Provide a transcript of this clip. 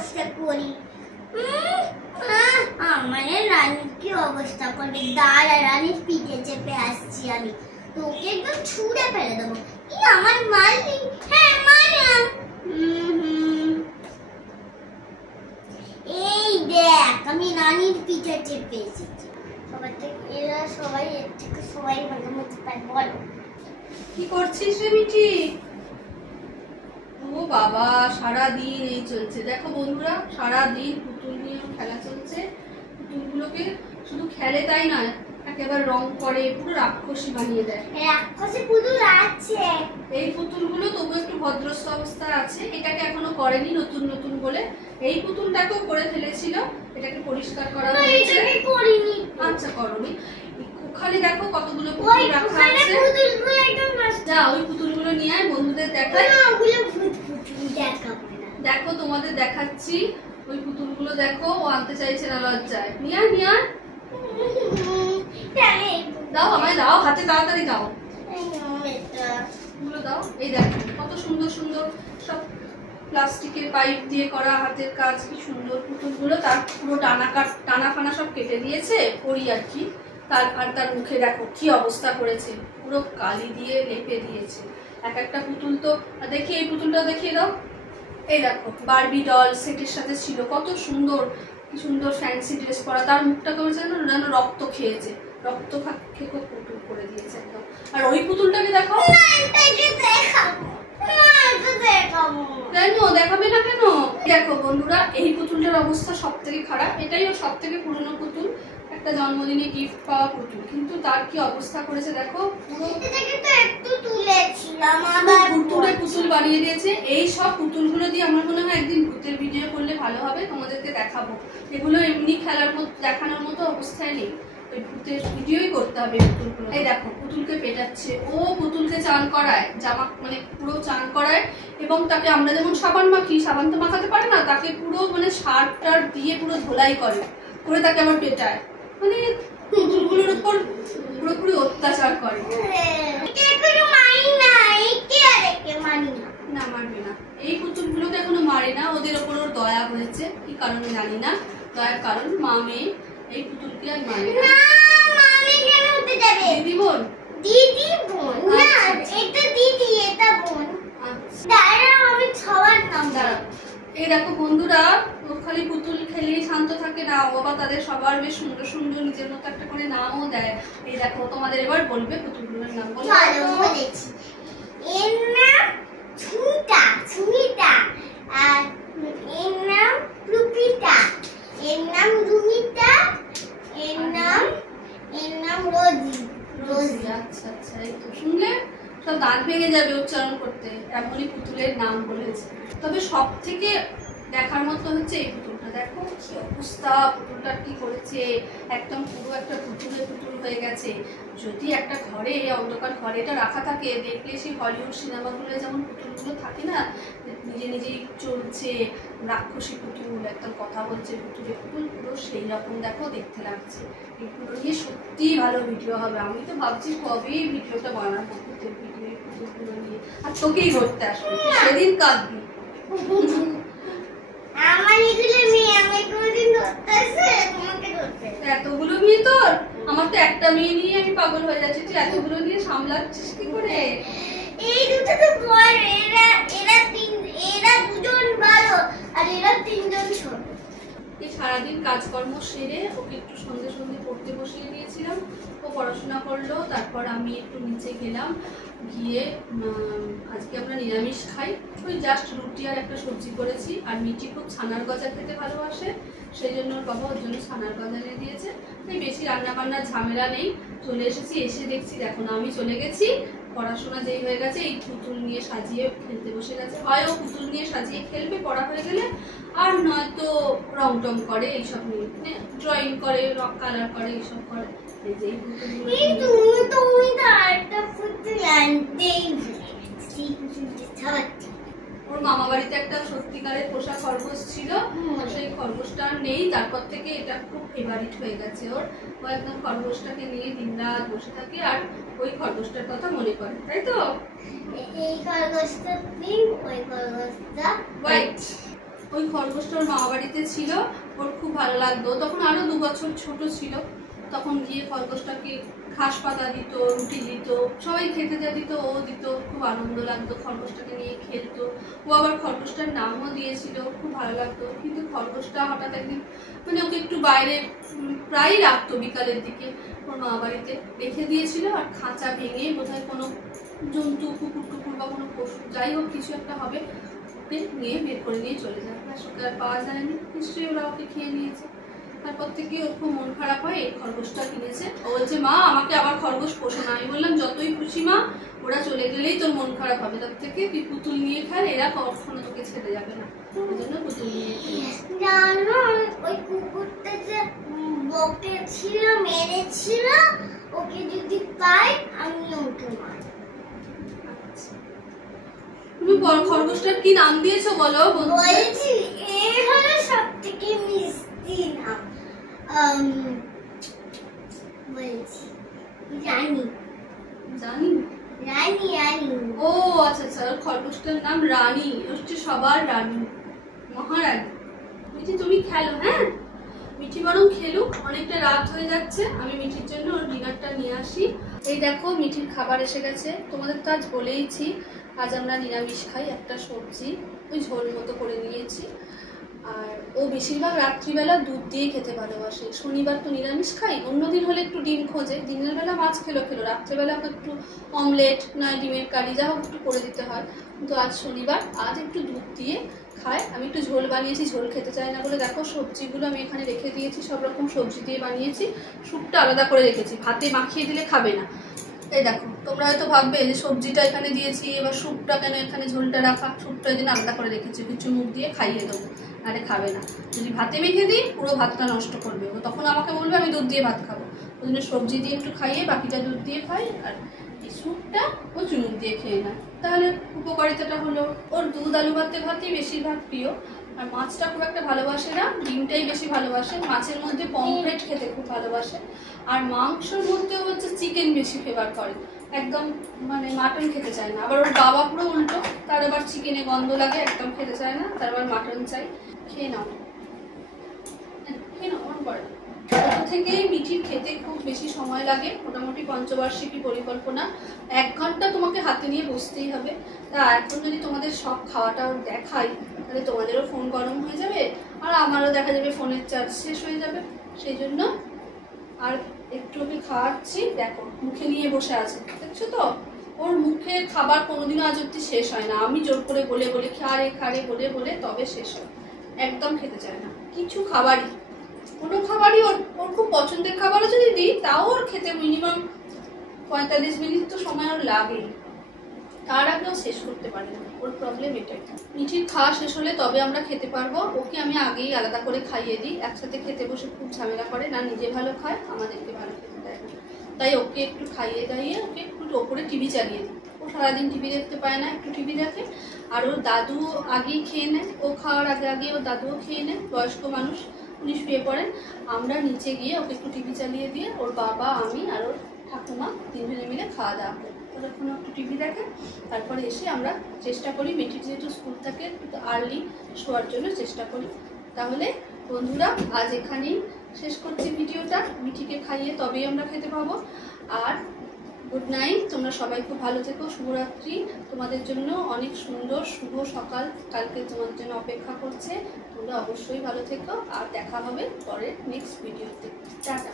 বসে করি। আমার রানীর কি অবস্থা করবে? দাঁড়া, রানীর পিঠে চেপে আসছি আমি, তোকে একদম ছুঁড়ে ফেলে দেবো। কি আমার মারলি? হ্যাঁ মারলাম। এই দেখ, আমি রানীর পিঠে চেপে এসেছি। সবাই থেকে এরা সবাই এর থেকে সবাই ভালো মতো পায়। বলো কি করছিস রে মিঠি? ও বাবা, সারাদিন এই চলছে। দেখো বন্ধুরা, সারাদিন পুতুল নিয়ে খেলা চলছে। পুতুলগুলোকে শুধু খেলে তাই না, একেবারে রং করে পুরো রাক্ষসী বানিয়ে দেয়। রাক্ষসী পুতুল আছে। এই পুতুলগুলো তবু একটু ভদ্রস্থ অবস্থা আছে, এটাকে এখনো করেনি, নতুন নতুন বলে। এই পুতুলটাকেও করে ফেলেছিল, এটাকে পরিষ্কার করা হয়েছে। এটাকে করিনি। আচ্ছা করনি। ওখানে দেখো কতগুলো পুতুল রাখা আছে। পুতুলগুলো একদম নষ্ট। যা ওই পুতুলগুলো নিয়ে আয়, বন্ধুদের দেখাই। না, ওগুলো ভূত পুতুল দেখাবো না। দেখো তোমাদের দেখাচ্ছি, ওই পুতুলগুলো দেখো। ও আনতে চাইছে না লজ্জায়। নিয়ে আয়, নিয়ে আয়। দাও আমায়, দাও হাতে, তাড়াতাড়ি দাও। এগুলো দাও। এই দেখো কত সুন্দর সুন্দর সব প্লাস্টিকের পাইপ দিয়ে করা হাতের কাজ, কি সুন্দর পুতুলগুলো। তার পুরো টানা ফানা সব কেটে দিয়েছে করি আর কি। তার মুখে দেখো কি অবস্থা করেছে, পুরো কালি দিয়ে লেপে দিয়েছে। এক একটা পুতুল তো দেখি, এই পুতুলটা দেখিয়ে দাও। এই দেখো বারবি ডল সেটের সাথে ছিল, কত সুন্দর, কি সুন্দর ফ্যান্সি ড্রেস পরা। তার মুখটা কেমন যেন রক্ত খেয়েছে, রক্ত খেয়ে পুতুল করে দিয়েছে একদম। আর ওই পুতুলটাকে দেখো। কেন দেখাবে না কেন? দেখো বন্ধুরা, এই পুতুলটার অবস্থা সব থেকে খারাপ। এটাই ওর সব থেকে পুরনো পুতুল, একটা জন্মদিনে গিফট পাওয়া পুতুল, কিন্তু তার কি অবস্থা করেছে দেখো। পুতুলে পুতুল বানিয়ে দিয়েছে। এই সব পুতুলগুলো দিয়ে আমার মনে হয় একদিন ভূতের ভিডিও করলে ভালো হবে, তোমাদেরকে দেখাবো। এগুলো এমনি খেলার মতো দেখানোর মতো অবস্থায় নেই, ওই ভূতের ভিডিওই করতে হবে পুতুলগুলো। এই দেখো পুতুলকে পেটাচ্ছে, ও পুতুলকে চান করায়, জামা মানে পুরো চান করায়। এবং তাকে আমরা যেমন সাবান মাখি, সাবান তো মাখাতে পারে না, তাকে পুরো মানে সার্ফ টার্ফ দিয়ে পুরো ধোলাই করে তাকে আবার পেটায়। মানে পুতুলগুলোর উপর পুরোপুরি অত্যাচার করে। না মারবে না, এই পুতুলগুলোকে এখনো মারে না। ওদের ওপর ওর দয়া হয়েছে, কি কারণে জানি না। দয়ার কারণ মা মেয়ে এই পুতুলকে আর মারে না। দিদি বোন, দিদি বোন না, এটা দিদি, এটা বোন। দাঁড়াও, আমি সবার নাম দাঁড়াও। এই দেখো বন্ধুরা, ও খালি পুতুল খেলেই শান্ত থাকে না, ও বাবা তাদের সবার বেশ সুন্দর সুন্দর নিজের মতো একটা করে নামও দেয়। এই দেখো তোমাদের এবার বলবে পুতুলগুলোর নাম। বলো। বলেছি, এর নাম সুমিতা, আর এর নাম রুপিতা, এর নাম রুমিতা, এর নাম রোজি। আচ্ছা আচ্ছা, এই তো শুনলে সব দাঁত ভেঙে যাবে উচ্চারণ করতে, এমনই পুতুলের নাম বলেছে। তবে সব থেকে দেখার মতো হচ্ছে এই পুতুলটা। দেখো কি অবস্থা, পুতুলটা কি করেছে, একদম পুরো একটা পুতুল হয়ে গেছে। যদি একটা ঘরে, অন্ধকার ঘরে এটা রাখা থাকে, দেখলে সেই হলিউড সিনেমাগুলো যেমন পুতুলগুলো থাকে না, নিজে নিজেই চলছে, রাক্ষসী পুতুল, একদম কথা বলছে পুতুল, পুরো সেই রকম দেখো দেখতে লাগছে। এগুলো নিয়ে সত্যিই ভালো ভিডিও হবে। আমি তো ভাবছি কবে ভিডিওটা বানাবো পুতুলগুলো নিয়ে, আর তোকেই ধরতে আসবে, সেদিন কাঁদবি। এতগুলো মেয়ে তোর? আমার তো একটা মেয়ে নিয়ে আমি পাগল হয়ে যাচ্ছি, তুই এতগুলো নিয়ে সামলাচ্ছিস কি করে? এই দুটো তো বড়, এরা দুজন বড় আর এরা তিনজন ছোট। এই সারাদিন কাজকর্ম সেরে ওকে একটু সন্ধ্যে পড়তে বসিয়ে দিয়েছিলাম, ও পড়াশোনা করলো। তারপর আমি একটু নিচে গেলাম, গিয়ে আজকে আমরা নিরামিষ খাই, ওই জাস্ট রুটি আর একটা সবজি করেছি। আর মিঠি খুব ছানার গজা খেতে ভালোবাসে, সেই জন্য ওর বাবা ওর জন্য ছানার গজা এনে দিয়েছে। তাই বেশি রান্নাবান্নার ঝামেলা নেই। চলে এসেছি, এসে দেখছি দেখো না, আমি চলে গেছি, পড়াশোনা যেই হয়ে গেছে, এই পুতুল নিয়ে সাজিয়ে খেলতে বসে গেছে। হয় ও পুতুল নিয়ে সাজিয়ে খেলবে পড়া হয়ে গেলে, আর নয়তো রং টং করে, এইসব নিয়ে মানে ড্রয়িং করে, রং কালার করে, এইসব করে। এই যে তুমি তো আরেকটা পুতুল আনতেই ভুলে গেছি। ওর মামা বাড়িতে একটা সত্যিকারের পোষা খরগোশ ছিল, সেই খরগোশটা নেই। তারপর থেকে এটা খুব ফেভারিট হয়ে গেছে ওর। ও একদম খরগোশটাকে নিয়ে দিনরাত বসে থাকে আর ওই খরগোশটার কথা মনে করে, তাই তো? এই খরগোশটা পিঙ্ক, ওই খরগোশটা হোয়াইট। ওই খরগোশটা ওর মামা বাড়িতে ছিল, ওর খুব ভালো লাগতো। তখন আরো 2 বছর ছোট ছিল, তখন গিয়ে খরগোশটাকে ঘাস পাতা দিত, রুটি দিত, সবাই খেতে যা দিত ও দিত, খুব আনন্দ লাগতো। খরগোশটাকে নিয়ে খেলতো, ও আবার খরগোশটার নামও দিয়েছিল, খুব ভালো লাগতো। কিন্তু খরগোশটা হঠাৎ একদিন মানে ওকে একটু বাইরে প্রায়ই রাখতো, বিকালের দিকে ওর মামা বাড়িতে রেখে দিয়েছিল, আর খাঁচা ভেঙে বোধহয় কোনো জন্তু, কুকুর টুকুর বা কোনো পশু যাই হোক কিছু একটা হবে, ওকে নিয়ে বের করে নিয়ে চলে যায়। ওকে আর পাওয়া যায়নি, নিশ্চয়ই ওরা ওকে খেয়ে নিয়েছে। তারপর থেকে ওর খুব মন খারাপ হয়, এই খরগোশটা কিনেছে। ও বলছে মা আমাকে আবার খরগোশ পোষো না। আমি বললাম যতই খুশি মা, ওরা চলে গেলেই তোর মন খারাপ হবে, তার থেকে তুই পুতুল নিয়ে খায়, এরা কখনো তোকে ছেড়ে যাবে না, ওই জন্য পুতুল নিয়ে জানো ওই কুকুরটা যে বকেছিল, মেরেছিল, ওকে যদি পাই আমি ওকে মারব। তুমি খরগোশটার কি নাম দিয়েছো বলো? বলছি এই হলো সবথেকে মিষ্টি নাম। বলছি রানী। জানি রানী রানী। ও আচ্ছা আচ্ছা, খরগোশটার নাম রানী, হচ্ছে সবার রানী, মহারানী। মিঠি তুমি খেলো, হ্যাঁ মিঠি বরং খেলুক, অনেকটা রাত হয়ে যাচ্ছে। আমি মিঠির জন্য ওর ডিনারটা নিয়ে আসি। এই দেখো মিঠির খাবার এসে গেছে। তোমাদের তো আজ বলেইছি আজ আমরা নিরামিষ খাই, একটা সবজি ওই ঝোল মতো করে নিয়েছি। আর ও বেশিরভাগ রাত্রিবেলা দুধ দিয়ে খেতে ভালোবাসে। শনিবার তো নিরামিষ খাই, অন্যদিন হলে একটু ডিম খোঁজে, দিনের বেলা মাছ খেলো, রাত্রেবেলা একটু অমলেট নয় ডিমের কারি যা হোক একটু করে দিতে হয়। কিন্তু আজ শনিবার, আজ একটু দুধ দিয়ে খায়। আমি একটু ঝোল বানিয়েছি, ঝোল খেতে চায় না বলে দেখো সবজিগুলো আমি এখানে রেখে দিয়েছি, সব রকম সবজি দিয়ে বানিয়েছি। স্যুপটা আলাদা করে রেখেছি, ভাতে মাখিয়ে দিলে খাবে না। এই দেখো তোমরা হয়তো ভাববে যে সবজিটা এখানে দিয়েছি, এবার স্যুপটা কেন এখানে, ঝোলটা রাখা, স্যুপটা ওই জন্য আলাদা করে রেখেছি, কিছু মুখ দিয়ে খাইয়ে দেবো, আরে খাবে না। যদি ভাতে মেখে দিই পুরো ভাতটা নষ্ট করবে, তখন আমাকে বলবে আমি দুধ দিয়ে ভাত খাবো। ওই জন্য সবজি দিয়ে একটু খাইয়ে বাকিটা দুধ দিয়ে খাই, আর এই স্যুপটা ও চুমুক দিয়ে খেয়ে নেয়। তাহলে উপকারিতাটা হলো, ওর দুধ আলু ভাতই বেশিরভাগ প্রিয়, আর মাছটা খুব একটা ভালোবাসে না, ডিমটাই বেশি ভালোবাসে। মাছের মধ্যে পমফ্রেট খেতে খুব ভালোবাসে, আর মাংসের মধ্যেও হচ্ছে চিকেন বেশি ফেভার করে, একদম মানে মাটন খেতে চায় না। আবার ওর বাবা পুরো উল্টো, তার আবার চিকেনে গন্ধ লাগে, একদম খেতে চায় না, তার আবার মাটন চাই। খেয়ে নাও, খেয়ে নাও, মন করে ছোটো থেকেই মিঠির খেতে খুব বেশি সময় লাগে, মোটামুটি পঞ্চবার্ষিকী পরিকল্পনা 1 ঘন্টা তোমাকে হাতে নিয়ে বসতেই হবে। তা এখন যদি তোমাদের সব খাওয়াটাও দেখাই তাহলে তোমাদেরও ফোন গরম হয়ে যাবে, আর আমারও দেখা যাবে ফোনের চার্জ শেষ হয়ে যাবে। সেই জন্য আর একটু ওকে খাওয়াচ্ছি, দেখো মুখে নিয়ে বসে আছে, দেখছো তো? ওর মুখে খাবার কোনোদিনও আজ অব্দি শেষ হয় না, আমি জোর করে বলে বলে খারে বলে বলে তবে শেষ হয়, একদম খেতে চায় না কিছু খাবারই। কোনো খাবারই ওর খুব পছন্দের খাবারও যদি দিই তাও ওর খেতে মিনিমাম 45 মিনিট তো সময় ওর লাগেই, তার আগেও শেষ করতে পারে না, ওর প্রবলেম এটাই। মিঠির খাওয়া শেষ হলে তবে আমরা খেতে পারবো। ওকে আমি আগেই আলাদা করে খাইয়ে দিই, একসাথে খেতে বসে খুব ঝামেলা করে, না নিজে ভালো খায় আমাদেরকে ভালো খেতে দেয় না, তাই ওকে একটু খাইয়ে দাইয়ে ওকে একটু ওপরে টিভি চালিয়ে দিই। ও সারাদিন টিভি দেখতে পায় না, একটু টিভি দেখে। আর ওর দাদু আগেই খেয়ে নেয়, ও খাওয়ার আগে ওর দাদুও খেয়ে নেয়, বয়স্ক মানুষ উনি শুয়ে পড়েন। আমরা নিচে গিয়ে ওকে একটু টিভি চালিয়ে দিয়ে ওর বাবা, আমি আর ওর ঠাকুমা 3 জনে মিলে খাওয়া দাওয়া করি, ততক্ষণ একটু টিভি দেখে। তারপরে এসে আমরা চেষ্টা করি, মিঠির যেহেতু স্কুল থাকে একটু আর্লি শোয়ার জন্য চেষ্টা করি। তাহলে বন্ধুরা আজ এখানেই শেষ করছি ভিডিওটা, মিঠিকে খাইয়ে তবেই আমরা খেতে পাবো। আর গুড নাইট, তোমরা সবাই খুব ভালো থেকো, শুভরাত্রি। তোমাদের জন্য অনেক সুন্দর শুভ সকাল কালকে তোমাদের জন্য অপেক্ষা করছে, তোমরা অবশ্যই ভালো থেকো, আর দেখা হবে পরের নেক্সট ভিডিওতে। টাটা।